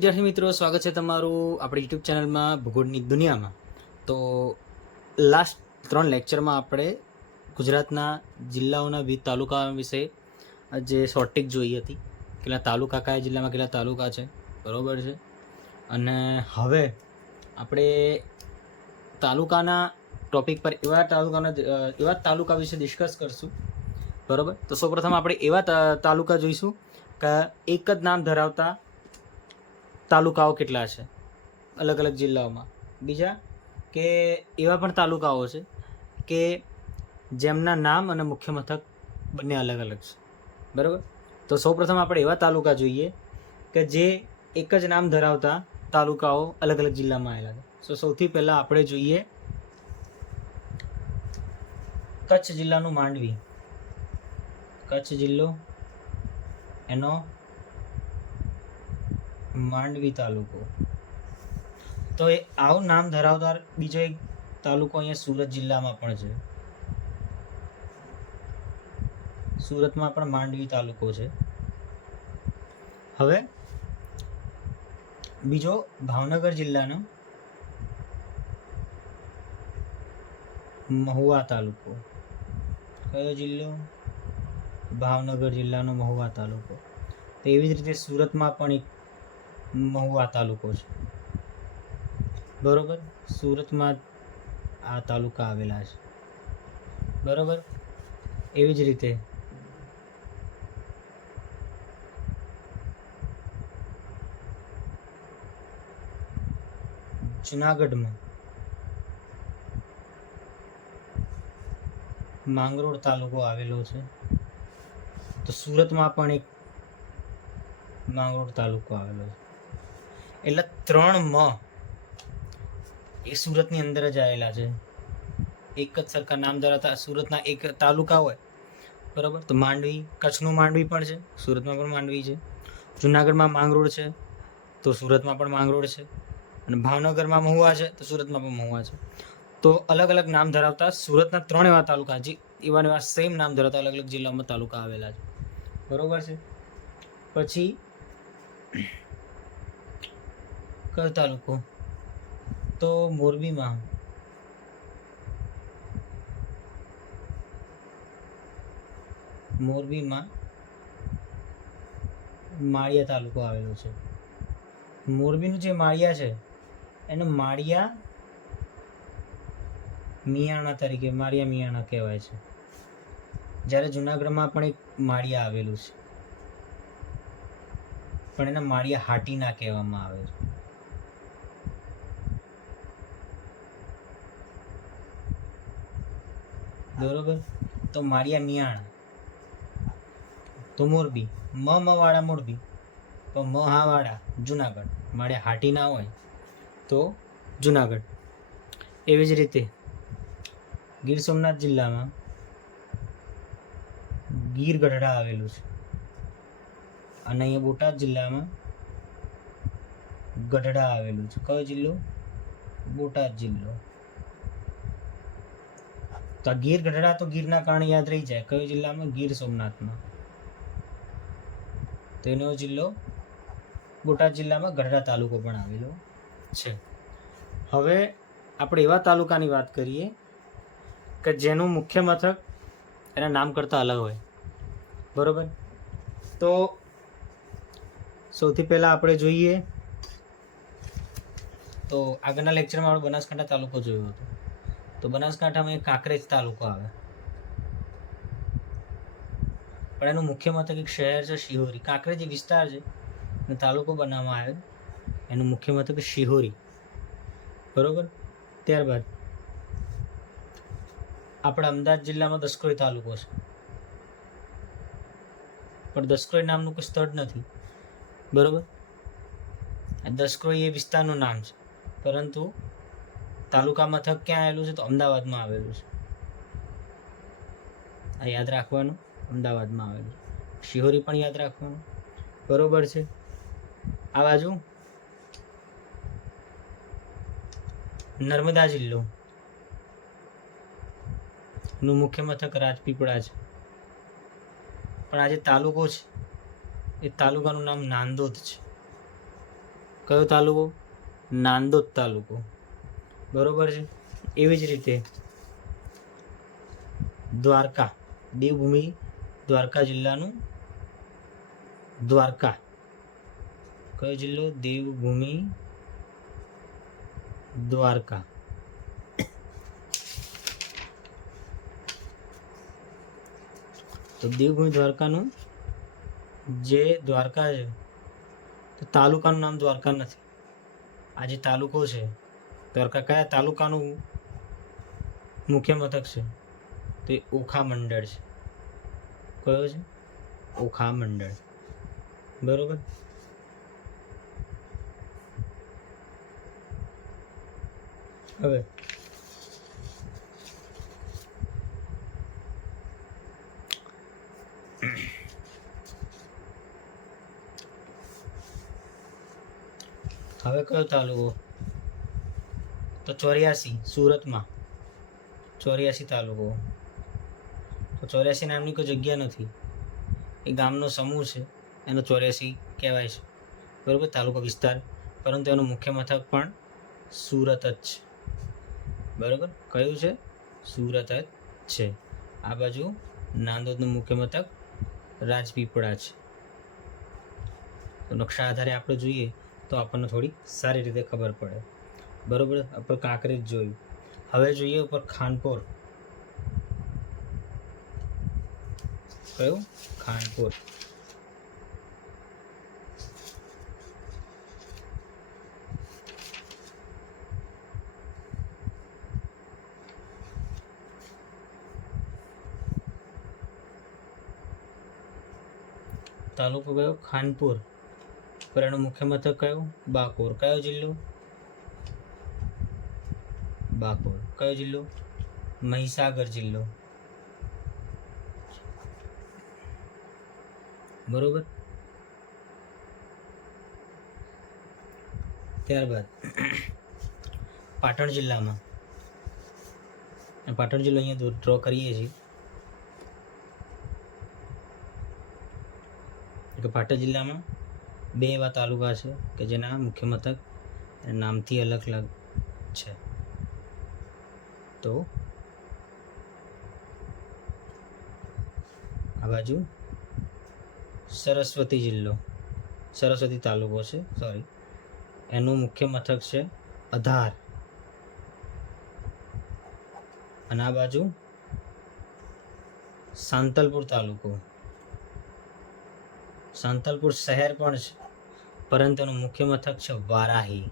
વિદ્યાર્થી મિત્રો, સ્વાગત છે તમારું આપણી યુટ્યુબ ચેનલમાં ભૂગોળની દુનિયામાં. તો લાસ્ટ 3 લેક્ચરમાં આપણે ગુજરાતના જિલ્લાઓના વિવિધ તાલુકા વિશે જે શોર્ટિક જોઈ હતી, કેટલા તાલુકા, કયા જિલ્લામાં કેટલા તાલુકા છે, બરાબર છે. અને હવે આપણે તાલુકાના ટોપિક પર એવા તાલુકા વિશે ડિસ્કસ કરશું, બરાબર. તો સૌપ્રથમ આપણે એવા તાલુકા જોઈશું કે એક જ નામ ધરાવતા તાલુકાઓ કેટલા છે અલગ અલગ જિલ્લાઓમાં. બીજા કે એવા પણ તાલુકાઓ છે કે જેમના નામ અને મુખ્ય મથક બંને અલગ અલગ છે, બરાબર. તો સૌપ્રથમ આપણે એવા તાલુકા જોઈએ કે જે એક જ નામ ધરાવતા તાલુકાઓ અલગ અલગ જિલ્લામાં આવેલા છે. તો સૌથી પહેલાં આપણે જોઈએ કચ્છ જિલ્લાનું માંડવી. કચ્છ જિલ્લો, એનો માંડવી તાલુકો. તો એ આવું નામ ધરાવતા બીજો એક તાલુકો અહીંયા સુરત જિલ્લામાં પણ છે. સુરતમાં પણ માંડવી તાલુકો છે. હવે બીજો ભાવનગર જિલ્લાનો મહુવા તાલુકો. કયો જિલ્લો? ભાવનગર જિલ્લાનો મહુવા તાલુકો. તો એવી જ રીતે સુરતમાં પણ એક મહુવા તાલુકો છે, બરોબર. સુરતમાં આ તાલુકા આવેલા છે, બરોબર. એવી જ રીતે જુનાગઢમાં માંગરોળ તાલુકો આવેલો છે. તો સુરતમાં પણ એક માંગરોળ તાલુકો આવેલો છે. એટલે 3 મ એ સુરતની અંદર જ આવેલા છે. એક જ સરખા નામ ધરાવતા સુરતના એક તાલુકા હોય, બરાબર. તો માંડવી, કચ્છનું માંડવી પણ છે, સુરતમાં પણ માંડવી છે. જુનાગઢમાં માંગરોળ છે, તો સુરતમાં પણ માંગરોળ છે. અને ભાવનગરમાં મહુવા છે, તો સુરતમાં પણ મહુવા છે. તો અલગ અલગ નામ ધરાવતા સુરતના 3 એવા તાલુકા, જે એવા સેમ નામ ધરાવતા અલગ અલગ જિલ્લામાં તાલુકા આવેલા છે, બરોબર છે. પછી કયો તાલુકો? તો મોરબીમાં માળિયા તાલુકો આવેલો છે. મોરબીનું જે માળિયા છે એને માળિયા મિયાણા કહેવાય છે. જ્યારે જુનાગઢમાં પણ એક માળિયા આવેલું છે, પણ એને માળિયા હાટીના કહેવામાં આવે છે. બરોબર. તો માળિયા મિયાણા તો મોરબી, મ વાળા મોરબી, તો મ હા વાળા જુનાગઢ, માળિયા હાટી ના હોય તો જુનાગઢ. એવી જ રીતે ગીર સોમનાથ જિલ્લામાં ગીર ગઢડા આવેલું છે. અને અહીંયા બોટાદ જિલ્લામાં ગઢડા આવેલું છે. કયો જિલ્લો? બોટાદ જિલ્લો. તો આ ગીર ગઢડા તો ગીરના કારણે યાદ રહી જાય. કયો જિલ્લામાં? ગીર સોમનાથમાં. તો એનો જિલ્લો બોટાદ જિલ્લામાં ગઢડા તાલુકો પણ આવેલો છે. હવે આપણે એવા તાલુકાની વાત કરીએ કે જેનું મુખ્ય મથક એના નામ કરતાં અલગ હોય, બરોબર. તો સૌથી પહેલાં આપણે જોઈએ તો આગળના લેક્ચરમાં આપણે બનાસકાંઠા તાલુકો જોયો હતો. તો બનાસકાંઠામાં એક કાંકરેજ તાલુકો આવે, પણ એનું મુખ્ય મથક એક શહેર છે શિહોરી. કાંકરેજ જે વિસ્તાર છે અને તાલુકો બનાવવામાં આવ્યો, એનું મુખ્ય મથક શિહોરી, બરોબર. ત્યારબાદ આપણા અમદાવાદ જિલ્લામાં દસક્રોઈ તાલુકો છે, પણ દસક્રોઈ નામનું કોઈ સ્થળ નથી, બરોબર. દસક્રોઈ એ વિસ્તારનું નામ છે, પરંતુ તાલુકા મથક ક્યાં આવેલું છે? તો અમદાવાદમાં આવેલું છે. આ યાદ રાખવાનું, અમદાવાદમાં આવેલું છે. શિહોરી પણ યાદ રાખવાનું, બરોબર છે. આ બાજુ નર્મદા જિલ્લો નું મુખ્ય મથક રાજપીપળા છે, પણ આ જે તાલુકો છે એ તાલુકાનું નામ નાંદોદ છે. કયો તાલુકો? નાંદોદ તાલુકો, બરોબર છે. એવી જ રીતે દ્વારકા, દેવભૂમિ દ્વારકા જિલ્લાનું દ્વારકા, કયો જિલ્લો? દેવભૂમિ દ્વારકા. તો દેવભૂમિ દ્વારકાનું જે દ્વારકા છે, તો તાલુકાનું નામ દ્વારકા નથી. આ જે તાલુકો છે દ્વારકા, કયા તાલુકાનું મુખ્ય મથક છે? તો એ ઓખા મંડળ છે. કયો છે? ઓખા મંડળ, બરોબર. હવે કયો તાલુકો? તો 84, સુરતમાં 84 તાલુકો. તો 84 નામની કોઈ જગ્યા નથી, એ ગામનો સમૂહ છે, એનો 84 કહેવાય છે, બરોબર, તાલુકા વિસ્તાર. પરંતુ એનું મુખ્ય મથક પણ સુરત જ છે, બરોબર. કયું છે? સુરત જ છે. આ બાજુ નાંદોદનું મુખ્ય મથક રાજપીપળા છે. તો નકશા આધારે આપણે જોઈએ તો આપણને થોડી સારી રીતે ખબર પડે, બરોબર. આપણે કાંકરેજ જોયું. હવે જોઈએ ઉપર ખાનપુર. કયું? ખાનપુર. તાલુકો કયો? ખાનપુર. પર એનું મુખ્ય મથક કયું? બાકોર. કયો જિલ્લો? બાકોર. કયો જિલ્લો? મહીસાગર જિલ્લો, બરોબર. ત્યારબાદ પાટણ જિલ્લામાં, પાટણ જિલ્લો અહીંયા ડ્રો કરીએ છીએ કે પાટણ જિલ્લામાં 2 એવા તાલુકા છે કે જેના મુખ્ય મથક નામથી અલગ અલગ છે. તો આ બાજુ સરસ્વતી જિલ્લો, સરસ્વતી તાલુકો છે, સોરી, એનું મુખ્ય મથક છે અધાર. અને આ બાજુ સાંતલપુર તાલુકો, સાંતલપુર શહેર પણ છે, પરંતુ એનું મુખ્ય મથક છે વારાહી.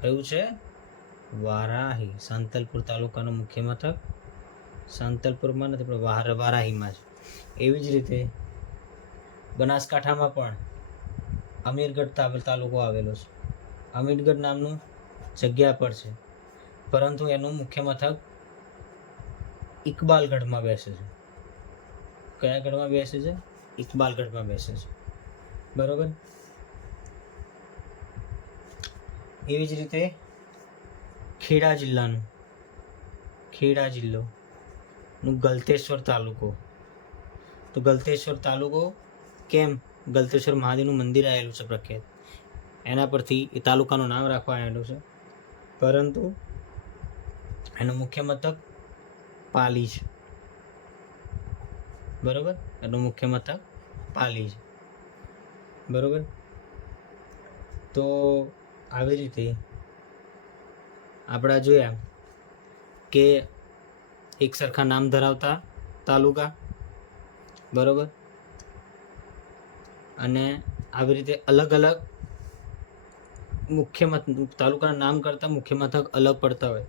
કયું છે? વારાહી. સાંતલપુર તાલુકાનું મુખ્ય મથક સાંતલપુરમાં નથી પણ વારાહીમાં છે. એવી જ રીતે બનાસકાંઠામાં પણ અમીરગઢ તાલુકો આવેલો છે. અમીરગઢ નામનું જગ્યા પર છે, પરંતુ એનું મુખ્ય મથક ઇકબાલગઢમાં બેસે છે. કયા ગઢમાં બેસે છે? ઇકબાલગઢમાં બેસે છે, બરોબર. એવી જ રીતે ખેડા જિલ્લાનું, ખેડા જિલ્લોનું ગલતેશ્વર તાલુકો. તો ગલતેશ્વર તાલુકો કેમ? ગલતેશ્વર મહાદેવનું મંદિર આવેલું છે પ્રખ્યાત, એના પરથી એ તાલુકાનું નામ રાખવામાં આવેલું છે. પરંતુ એનું મુખ્ય મથક પાલી છે, બરોબર. એનું મુખ્ય મથક પાલી છે, બરોબર. તો આવી રીતે આપણે જોયા કે એક સરખા નામ ધરાવતા તાલુકા, બરોબર, અને આવી રીતે અલગ અલગ મુખ્ય તાલુકાના નામ કરતાં મુખ્ય મથક અલગ પડતા હોય,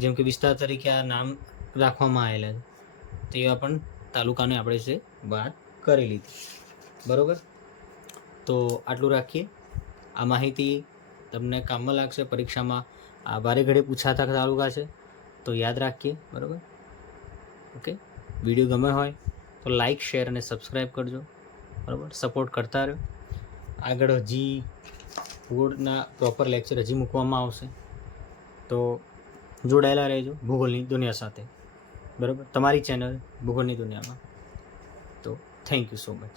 જેમ કે વિસ્તાર તરીકે આ નામ રાખવામાં આવેલા છે, તો એવા પણ તાલુકાની આપણે વિશે વાત કરી લીધી, બરોબર. તો આટલું રાખીએ. આ માહિતી તમને કામમાં લાગશે પરીક્ષામાં. આ વારે ઘડી પૂછાતા તાલુકા છે, તો યાદ રાખીએ, બરોબર. ઓકે. વિડીયો ગમે હોય તો લાઈક, શેર અને સબસ્ક્રાઈબ કરજો, બરાબર. સપોર્ટ કરતા રહો. આગળ હજી ભૂગોળના પ્રોપર લેક્ચર હજી મૂકવામાં આવશે, તો જોડાયેલા રહેજો ભૂગોળની દુનિયા સાથે, બરાબર. તમારી ચેનલ ભૂગોળની દુનિયામાં. તો થેન્ક યુ સો મચ.